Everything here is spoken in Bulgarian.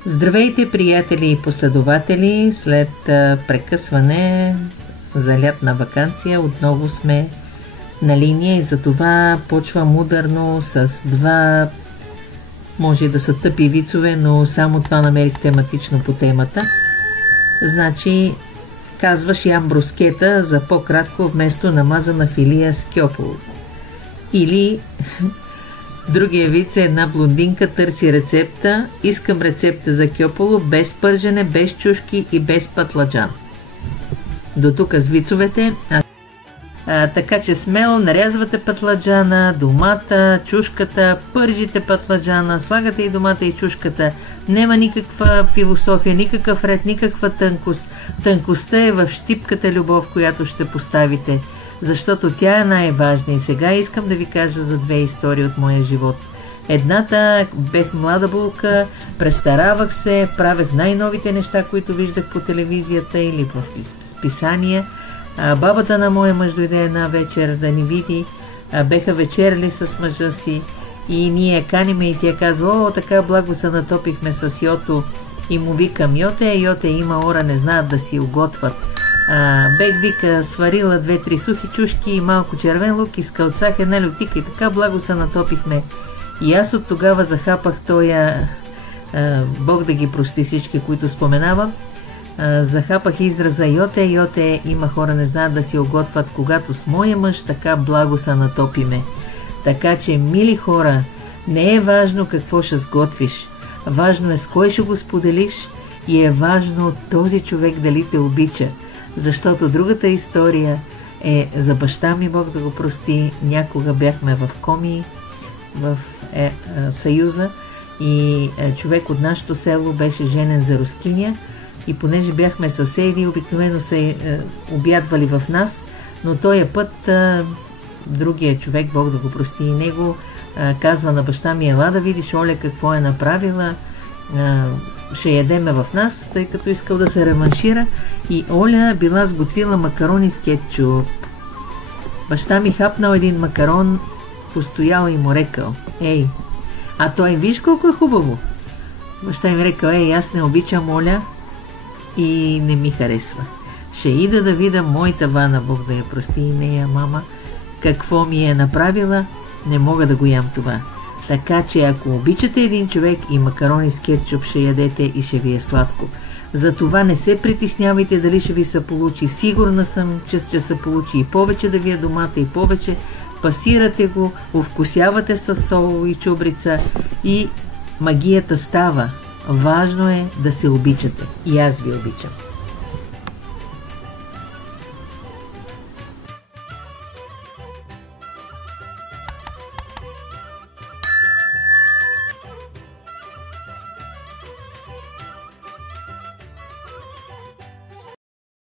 Здравейте, приятели и последователи! След прекъсване за лятна ваканция отново сме на линия и затова почвам ударно с два, може да са тъпи вицове, но само това намерих тематично по темата. Значи, казваш ям брускета за по-кратко вместо намазана филия с кьополо. Или другия виц е: една блондинка търси рецепта. Искам рецепта за кьополо без пържене, без чушки и без пътладжан. До тук с вицовете. Така че смело нарязвате пътладжана, домата, чушката, пържите пътладжана, слагате и домата и чушката. Нема никаква философия, никакъв ред, никаква тънкост. Тънкостта е в щипката любов, която ще поставите, защото тя е най-важна. И сега искам да ви кажа за две истории от моя живот. Едната, бех млада булка, престаравах се, правех най-новите неща, които виждах по телевизията или в списания. Бабата на моя мъж дойде една вечер да ни види. Беха вечерли с мъжа си и ние каниме и тя казва: о, така благо се натопихме с Йото. И му викам: Йоте, има ора, не знаят да си уготват. Бех вика, сварила 2-3 сухи чушки и малко червен лук, изкълцах една лютика и така благо се натопихме. И аз от тогава захапах тоя, Бог да ги прости всички, които споменавам, захапах израза Йоте, има хора не знаят да си уготвят, когато с моя мъж така благо се натопиме. Така че, мили хора, не е важно какво ще сготвиш, важно е с кой ще го споделиш и е важно този човек дали те обича. Защото другата история е за баща ми, Бог да го прости. Някога бяхме в Коми, в Съюза, и човек от нашето село беше женен за рускиня, и понеже бяхме съседи, обикновено се обядвали в нас, но този път другия човек, Бог да го прости и него, казва на баща ми: ела да видиш Оля какво е направила, ще ядеме в нас, тъй като искал да се реваншира. И Оля била сготвила макарони с кетчуп. Баща ми хапнал един макарон, постоял и му рекал: ей, а той виж колко е хубаво. Баща ми рекал: ей, аз не обичам Оля и не ми харесва. Ще ида да видя моята Вана, Бог да я прости и нея мама, какво ми е направила, не мога да го ям това. Така че ако обичате един човек и макарони с кетчуп ще ядете и ще ви е сладко. Затова не се притеснявайте дали ще ви се получи. Сигурна съм, че ще се получи и повече да ви е домата, и повече. Пасирате го, овкусявате с сол и чубрица и магията става. Важно е да се обичате. И аз ви обичам.